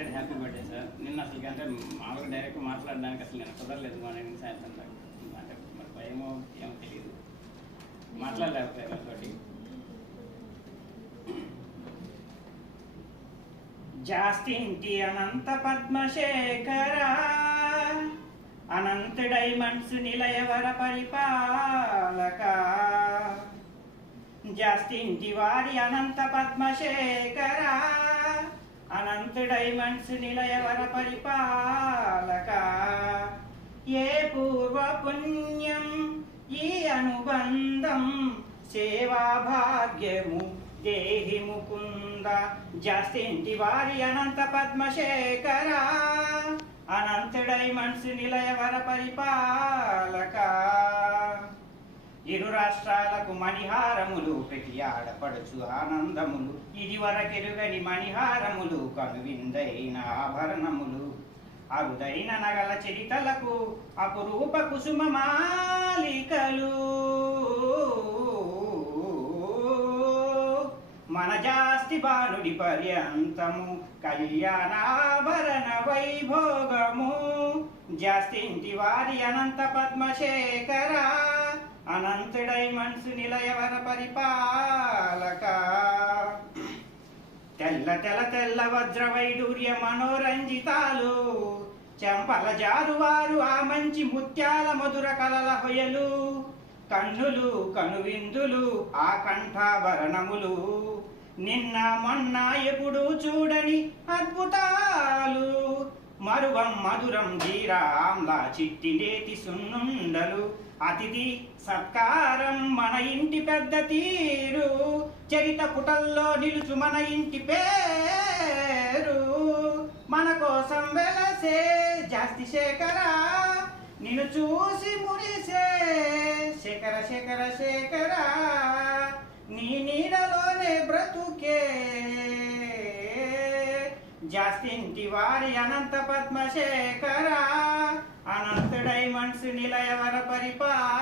Belated happy birthday sir. నిన్న అసలు అంటే మామూలుగా డైరెక్ట్ మాట్లాడడానికి అసలు నేను కుదరలేదు. మార్నింగ్ సాయంత్రం దాకా అంటే మరి భయమో ఏమో తెలియదు, మాట్లాడలేకపోయాను తోటి. జాస్తింటి అనంత పద్మశేఖర అనంత డైమండ్స్ నిలయవర పరిపాలక, జాస్తింటి వారి అనంత పద్మశేఖర అనంత డైమండ్స్ నిలయవర పరిపాలక, ఏ పూర్వ పుణ్యం ఈ అనుబంధం సేవా భాగ్యము దేహి ముకుంద, జాస్తింటి వారి అనంత పద్మశేఖర అనంత డైమండ్స్ నిలయవర పరిపాలక, ఇరు రాష్ట్రాలకు మణిహారములు ప్రతి ఆడపడుచు ఆనందములు, ఇది వరకెరుగని మణిహారములు కనువిందైన ఆభరణములు, అరుదైన నగల చరితలకు అపురూప కుసుమ మాలికలు, మన జాస్తి బాలుడి పర్యంతము కళ్యాణాభరణ వైభోగము, జాస్తింటి వారి అనంత పద్మశేఖర అనంత డైమండ్స్ నిలయవర పరిపాలక, తెల్ల తెల్ల తెల్ల వజ్ర వైడూర్య మనోరంజితాలు చెంపల జారువారు ఆ మంచి ముత్యాల మధుర కలల హొయలు, కన్నులు కనువిందులు ఆ కంఠాభరణములు, నిన్న మొన్న ఎప్పుడు చూడని అద్భుతాలు, మరువం మధురం జీరా ఆమ్లా చిట్టి నేతి సున్నుండలు, అతిథి సత్కారం మన ఇంటి పెద్ద తీరు, చరిత పుటల్లో నిలుచు మన ఇంటి పేరు, మన కోసం వెలసే జాస్తి శేఖర నిన్ను చూసి మురిసే శేఖర శేఖర శేఖర, నీ నీడలోనే బ్రతుకే జాస్తింటి వారి అనంత పద్మశేఖర అనంత డైమండ్స్ నిలయవర పరిపాలక.